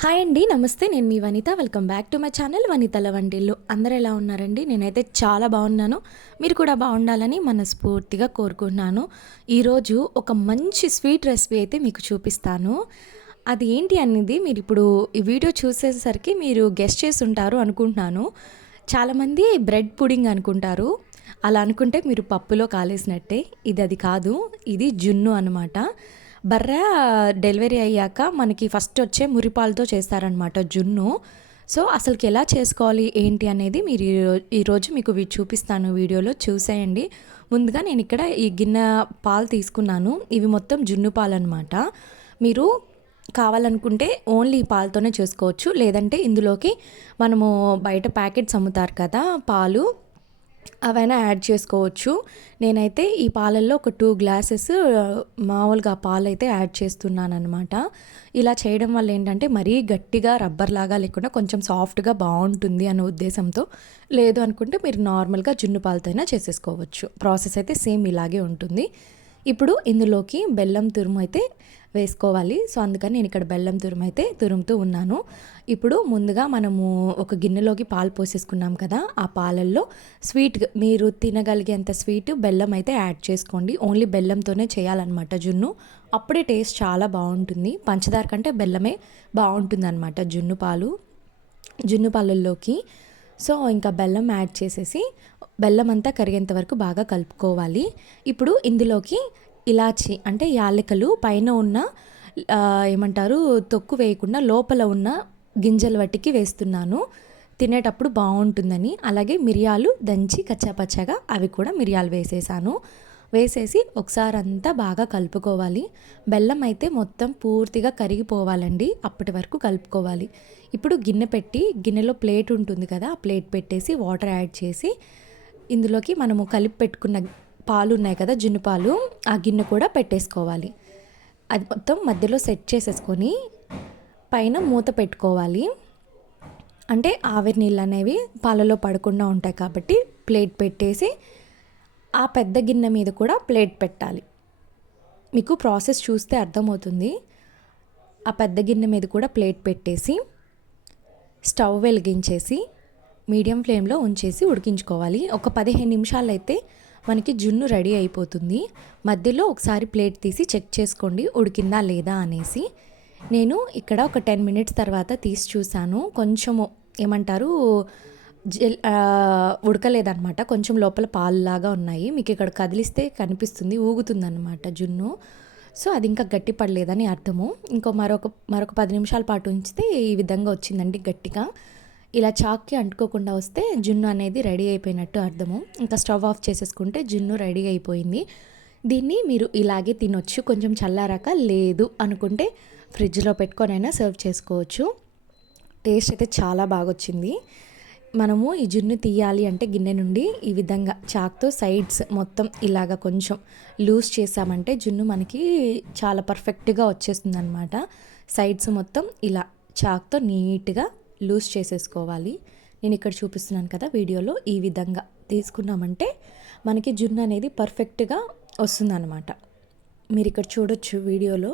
Hi అండి నమస్తే. నేను మీ Vanitha. Welcome back to my channel వనితల వంటిల్లు. అందరూ ఎలా ఉన్నారండి? నేనైతే చాలా బాగున్నాను. మీరు కూడా బాగుండాలని మనస్ఫూర్తిగా కోరుకుంటున్నాను. ఈరోజు ఒక మంచి స్వీట్ రెసిపీ అయితే మీకు చూపిస్తాను. అది ఏంటి అనేది మీరు ఇప్పుడు ఈ వీడియో చూసేసరికి మీరు గెస్ట్ చేసి ఉంటారు అనుకుంటున్నాను. చాలామంది బ్రెడ్ పుడింగ్ అనుకుంటారు. అలా అనుకుంటే మీరు పప్పులో కాలేసినట్టే. ఇది అది కాదు. ఇది జున్ను అనమాట బర్ర డెలివరీ అయ్యాక మనకి ఫస్ట్ వచ్చే మురిపాలతో చేస్తారనమాట జున్ను. సో అసలుకి ఎలా చేసుకోవాలి ఏంటి అనేది మీరు ఈరోజు మీకు చూపిస్తాను వీడియోలో. చూసేయండి. ముందుగా నేను ఇక్కడ ఈ గిన్నె పాలు తీసుకున్నాను. ఇవి మొత్తం జున్ను పాలు అనమాట మీరు కావాలనుకుంటే ఓన్లీ ఈ పాలతోనే చేసుకోవచ్చు. లేదంటే ఇందులోకి మనము బయట ప్యాకెట్స్ అమ్ముతారు కదా పాలు. అవైనా యాడ్ చేసుకోవచ్చు. నేనైతే ఈ పాలల్లో ఒక టూ గ్లాసెస్ మామూలుగా పాలు అయితే యాడ్ చేస్తున్నాను అనమాట ఇలా చేయడం వల్ల ఏంటంటే మరీ గట్టిగా రబ్బర్ లాగా లేకుండా కొంచెం సాఫ్ట్గా బాగుంటుంది అనే ఉద్దేశంతో లేదు అనుకుంటే మీరు నార్మల్గా జున్ను పాలతో అయినా చేసేసుకోవచ్చు. ప్రాసెస్ అయితే సేమ్ ఇలాగే ఉంటుంది. ఇప్పుడు ఇందులోకి బెల్లం తురుము అయితే వేసుకోవాలి. సో అందుకని నేను ఇక్కడ బెల్లం తురుము అయితే తురుముతూ ఉన్నాను. ఇప్పుడు ముందుగా మనము ఒక గిన్నెలోకి పాలు పోసేసుకున్నాం కదా ఆ పాలల్లో స్వీట్ మీరు తినగలిగేంత స్వీట్ బెల్లం అయితే యాడ్ చేసుకోండి. ఓన్లీ బెల్లంతోనే చేయాలన్నమాట జున్ను. అప్పుడే టేస్ట్ చాలా బాగుంటుంది. పంచదార కంటే బెల్లమే బాగుంటుంది అనమాట జున్ను పాలు. జున్ను పాలల్లోకి సో ఇంకా బెల్లం యాడ్ చేసేసి బెల్లం అంతా కరిగేంత వరకు బాగా కలుపుకోవాలి. ఇప్పుడు ఇందులోకి ఇలాచి అంటే యాలకులు పైన ఉన్న ఏమంటారు తొక్కు వేయకుండా లోపల ఉన్న గింజల వట్టికి వేస్తున్నాను. తినేటప్పుడు బాగుంటుందని అలాగే మిరియాలు దంచి కచ్చాపచ్చాగా అవి కూడా మిరియాలు వేసేసాను. వేసేసి ఒకసారి అంతా బాగా కలుపుకోవాలి. బెల్లం అయితే మొత్తం పూర్తిగా కరిగిపోవాలండి. అప్పటి వరకు కలుపుకోవాలి. ఇప్పుడు గిన్నె పెట్టి గిన్నెలో ప్లేట్ ఉంటుంది కదా ఆ ప్లేట్ పెట్టేసి వాటర్ యాడ్ చేసి ఇందులోకి మనము కలిపి పెట్టుకున్న పాలు ఉన్నాయి కదా జున్ను పాలు ఆ గిన్నె కూడా పెట్టేసుకోవాలి. అది మొత్తం మధ్యలో సెట్ చేసేసుకొని పైన మూత పెట్టుకోవాలి. అంటే ఆవిరి నీళ్ళు అనేవి పాలలో పడకుండా ఉంటాయి కాబట్టి ప్లేట్ పెట్టేసి ఆ పెద్ద గిన్నె మీద కూడా ప్లేట్ పెట్టాలి. మీకు ప్రాసెస్ చూస్తే అర్థమవుతుంది. ఆ పెద్ద గిన్నె మీద కూడా ప్లేట్ పెట్టేసి స్టవ్ వెలిగించేసి మీడియం ఫ్లేమ్లో ఉంచేసి ఉడికించుకోవాలి. ఒక పదిహేను నిమిషాలు అయితే మనకి జున్ను రెడీ అయిపోతుంది. మధ్యలో ఒకసారి ప్లేట్ తీసి చెక్ చేసుకోండి ఉడికిందా లేదా అనేసి. నేను ఇక్కడ ఒక టెన్ మినిట్స్ తర్వాత తీసి చూశాను. కొంచెము ఏమంటారు జెల్ ఉడకలేదనమాట ఉడకలేదన్నమాట. కొంచెం లోపల పాలులాగా ఉన్నాయి. మీకు ఇక్కడ కదిలిస్తే కనిపిస్తుంది ఊగుతుందన్నమాట జున్ను. సో అది ఇంకా గట్టి పడలేదని అర్థము. ఇంకో మరొక మరొక పది నిమిషాల పాటు ఉంచితే ఈ విధంగా వచ్చిందండి గట్టిగా. ఇలా చాక్కి అంటుకోకుండా వస్తే జున్ను అనేది రెడీ అయిపోయినట్టు అర్థము. ఇంకా స్టవ్ ఆఫ్ చేసేసుకుంటే జున్ను రెడీ అయిపోయింది. దీన్ని మీరు ఇలాగే తినొచ్చు. కొంచెం చల్లారాక లేదు అనుకుంటే ఫ్రిడ్జ్లో పెట్టుకొనైనా సర్వ్ చేసుకోవచ్చు. టేస్ట్ అయితే చాలా బాగా వచ్చింది మనము ఈ జున్ను తీయాలి అంటే గిన్నె నుండి ఈ విధంగా చాక్తో సైడ్స్ మొత్తం ఇలాగ కొంచెం లూజ్ చేసామంటే జున్ను మనకి చాలా పర్ఫెక్ట్గా వచ్చేస్తుంది అనమాట సైడ్స్ మొత్తం ఇలా చాక్తో నీట్గా లూజ్ చేసేసుకోవాలి. నేను ఇక్కడ చూపిస్తున్నాను కదా వీడియోలో ఈ విధంగా తీసుకున్నామంటే మనకి జున్ను అనేది పర్ఫెక్ట్గా వస్తుందన్నమాట. మీరు ఇక్కడ చూడొచ్చు వీడియోలో.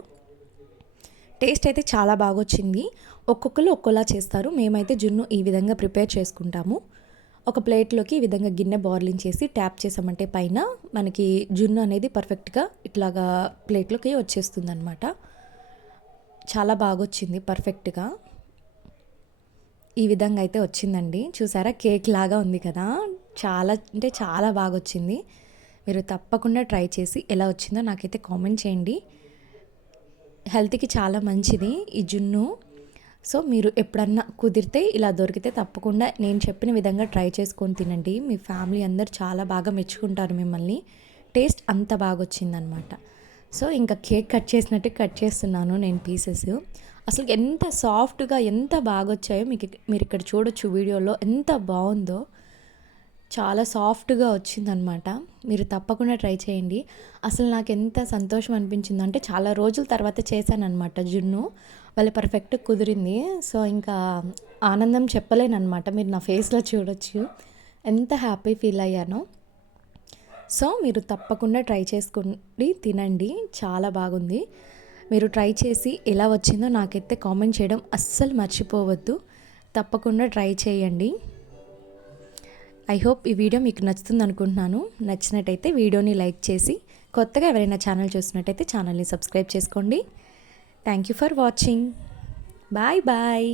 టేస్ట్ అయితే చాలా బాగా వచ్చింది ఒక్కొక్కరు ఒక్కోలా చేస్తారు. మేమైతే జున్ను ఈ విధంగా ప్రిపేర్ చేసుకుంటాము. ఒక ప్లేట్లోకి ఈ విధంగా గిన్నె బార్లింగ్ చేసి ట్యాప్ చేసామంటే పైన మనకి జున్ను అనేది పర్ఫెక్ట్గా ఇట్లాగా ప్లేట్లోకి వచ్చేస్తుంది అనమాట చాలా బాగా వచ్చింది పర్ఫెక్ట్గా. ఈ విధంగా అయితే వచ్చిందండి. చూసారా? కేక్ లాగా ఉంది కదా? చాలా అంటే చాలా బాగా వచ్చింది మీరు తప్పకుండా ట్రై చేసి ఎలా వచ్చిందో నాకైతే కామెంట్ చేయండి. హెల్త్కి చాలా మంచిది ఈ జున్ను. సో మీరు ఎప్పుడన్నా కుదిరితే ఇలా దొరికితే తప్పకుండా నేను చెప్పిన విధంగా ట్రై చేసుకొని తినండి. మీ ఫ్యామిలీ అందరు చాలా బాగా మెచ్చుకుంటారు మిమ్మల్ని. టేస్ట్ అంత బాగా వచ్చిందనమాట సో ఇంకా కేక్ కట్ చేసినట్టు కట్ చేస్తున్నాను నేను పీసెస్. అసలు ఎంత సాఫ్ట్గా ఎంత బాగా వచ్చాయో మీకు మీరు ఇక్కడ చూడొచ్చు వీడియోలో ఎంత బాగుందో. చాలా సాఫ్ట్గా వచ్చిందనమాట మీరు తప్పకుండా ట్రై చేయండి. అసలు నాకు ఎంత సంతోషం అనిపించిందో అంటే చాలా రోజుల తర్వాత చేశానమాట జున్ను. వాళ్ళు పర్ఫెక్ట్ కుదిరింది. సో ఇంకా ఆనందం చెప్పలేనమాట మీరు నా ఫేస్లో చూడొచ్చు. ఎంత హ్యాపీ ఫీల్ అయ్యానో. సో మీరు తప్పకుండా ట్రై చేసుకోండి తినండి. చాలా బాగుంది. మీరు ట్రై చేసి ఎలా వచ్చిందో నాకైతే కామెంట్ చేయడం అస్సలు మర్చిపోవద్దు. తప్పకుండా ట్రై చేయండి. ఐ హోప్ ఈ వీడియో మీకు నచ్చుతుంది అనుకుంటున్నాను. నచ్చినట్టయితే వీడియోని లైక్ చేసి కొత్తగా ఎవరైనా ఛానల్ చూసినట్టయితే ఛానల్ని సబ్స్క్రైబ్ చేసుకోండి. Thank you for watching. Bye bye.